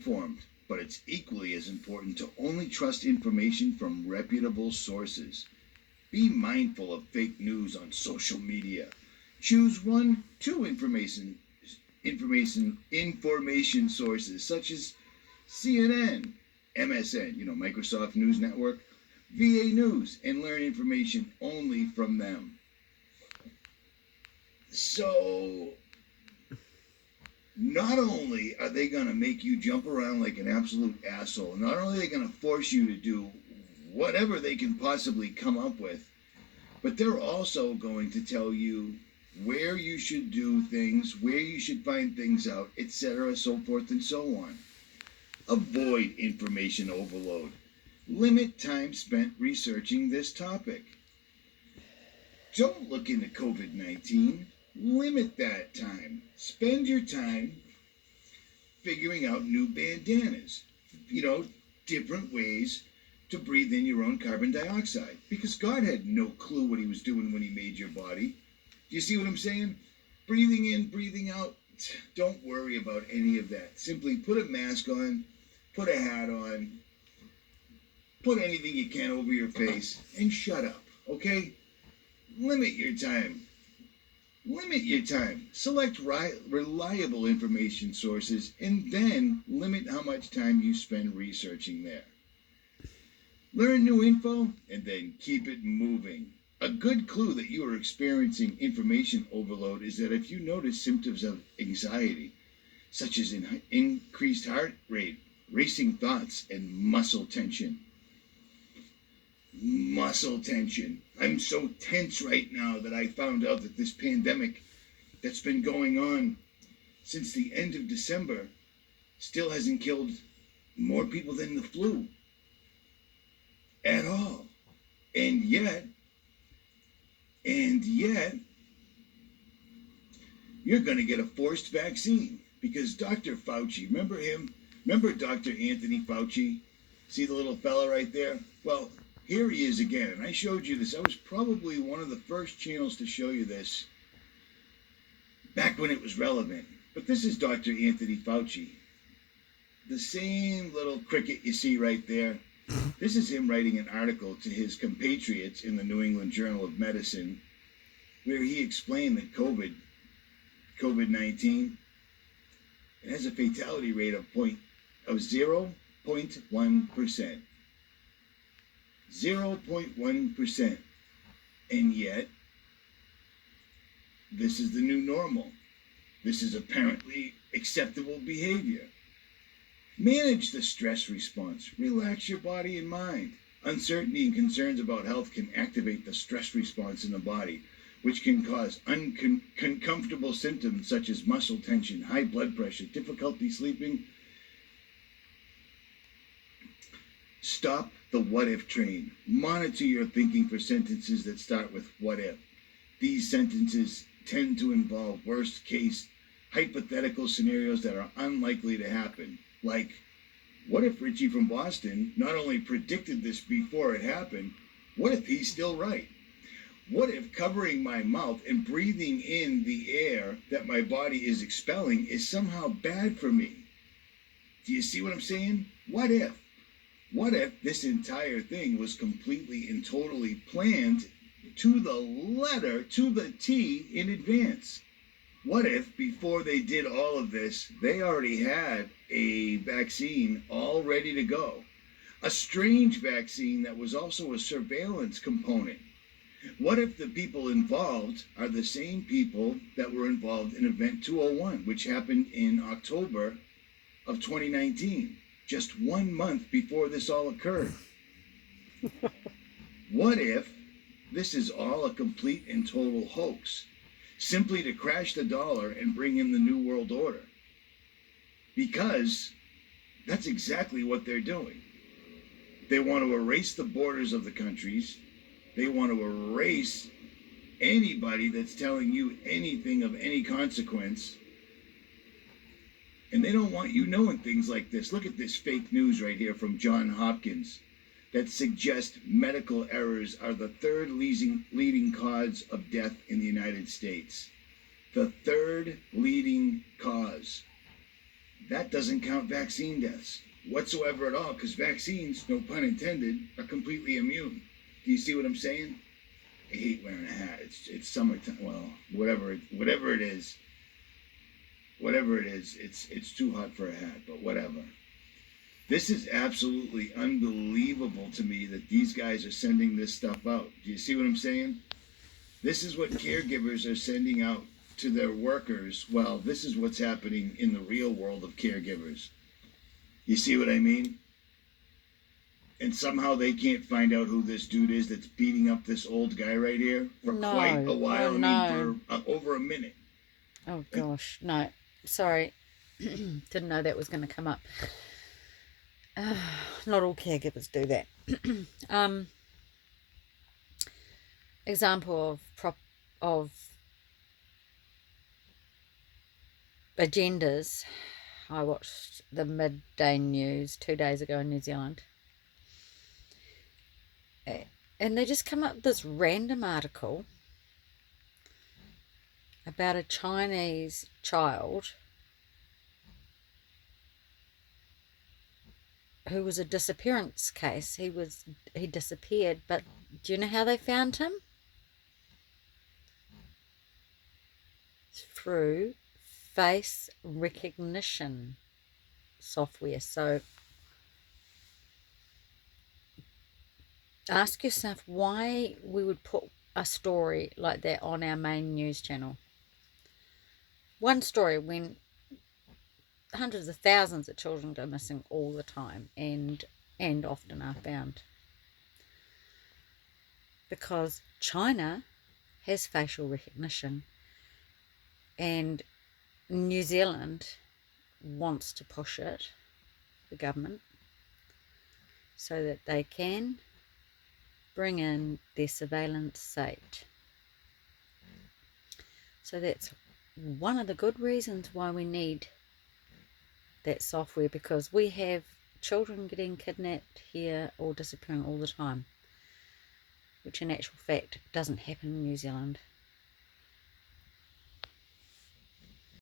informed, but it's equally as important to only trust information from reputable sources. Be mindful of fake news on social media. Choose one, two information sources such as CNN, MSN, Microsoft News Network, VA News, and learn information only from them. So, not only are they going to make you jump around like an absolute asshole, not only are they going to force you to do whatever they can possibly come up with, but they're also going to tell you where you should do things, where you should find things out, etc., so forth and so on. Avoid information overload. Limit time spent researching this topic. Don't look into COVID-19. Limit that time. Spend your time figuring out new bandanas. Different ways to breathe in your own carbon dioxide. Because God had no clue what he was doing when he made your body. Do you see what I'm saying? Breathing in, breathing out. Don't worry about any of that. Simply put a mask on, put a hat on, put anything you can over your face, and shut up, okay? Limit your time. Limit your time. Select reliable information sources, and then limit how much time you spend researching there. Learn new info, and then keep it moving. A good clue that you are experiencing information overload is that if you notice symptoms of anxiety, such as increased heart rate, racing thoughts, and muscle tension. Muscle tension. I'm so tense right now that I found out that this pandemic that's been going on since the end of December still hasn't killed more people than the flu at all. And yet, you're going to get a forced vaccine because Dr. Fauci, remember him? Remember Dr. Anthony Fauci? See the little fella right there? Well, here he is again, and I showed you this. I was probably one of the first channels to show you this back when it was relevant. But this is Dr. Anthony Fauci. The same little cricket you see right there. This is him writing an article to his compatriots in the New England Journal of Medicine where he explained that COVID-19, it has a fatality rate of 0.1%. 0.1%. And yet, this is the new normal. This is apparently acceptable behavior. Manage the stress response. Relax your body and mind. Uncertainty and concerns about health can activate the stress response in the body, which can cause uncomfortable symptoms such as muscle tension, high blood pressure, difficulty sleeping. Stop the what if train. Monitor your thinking for sentences that start with what if. These sentences tend to involve worst case hypothetical scenarios that are unlikely to happen. Like, what if Richie from Boston not only predicted this before it happened, what if he's still right? What if covering my mouth and breathing in the air that my body is expelling is somehow bad for me? Do you see what I'm saying? What if? What if this entire thing was completely and totally planned to the letter, to the T in advance? What if before they did all of this, they already had a vaccine all ready to go? A strange vaccine that was also a surveillance component. What if the people involved are the same people that were involved in Event 201, which happened in October of 2019, just 1 month before this all occurred? What if this is all a complete and total hoax, simply to crash the dollar and bring in the New World Order? Because that's exactly what they're doing. They want to erase the borders of the countries. They want to erase anybody that's telling you anything of any consequence. And they don't want you knowing things like this. Look at this fake news right here from Johns Hopkins that suggests medical errors are the third leading cause of death in the United States. The third leading cause. that doesn't count vaccine deaths whatsoever at all, because vaccines, no pun intended, are completely immune. Do you see what I'm saying? I hate wearing a hat. It's summertime. Well, whatever it is, it's too hot for a hat. But whatever. This is absolutely unbelievable to me that these guys are sending this stuff out. Do you see what I'm saying? This is what caregivers are sending out to their workers. Well, this is what's happening in the real world of caregivers. You see what I mean? And somehow they can't find out who this dude is that's beating up this old guy right here for quite a while. Oh, no. I mean, for over a minute. Oh, gosh. No. Sorry. Didn't know that was going to come up. Not all caregivers do that. Example of agendas. I watched the midday news 2 days ago in New Zealand, and they just come up with this random article about a Chinese child who was a disappearance case. He disappeared, but do you know how they found him? Through face recognition software. So ask yourself why we would put a story like that on our main news channel. One story when hundreds of thousands of children go missing all the time and often are found. Because China has facial recognition and New Zealand wants to push it, the government, so that they can bring in their surveillance state. So that's one of the good reasons why we need that software, because we have children getting kidnapped here or disappearing all the time, which in actual fact doesn't happen in New Zealand.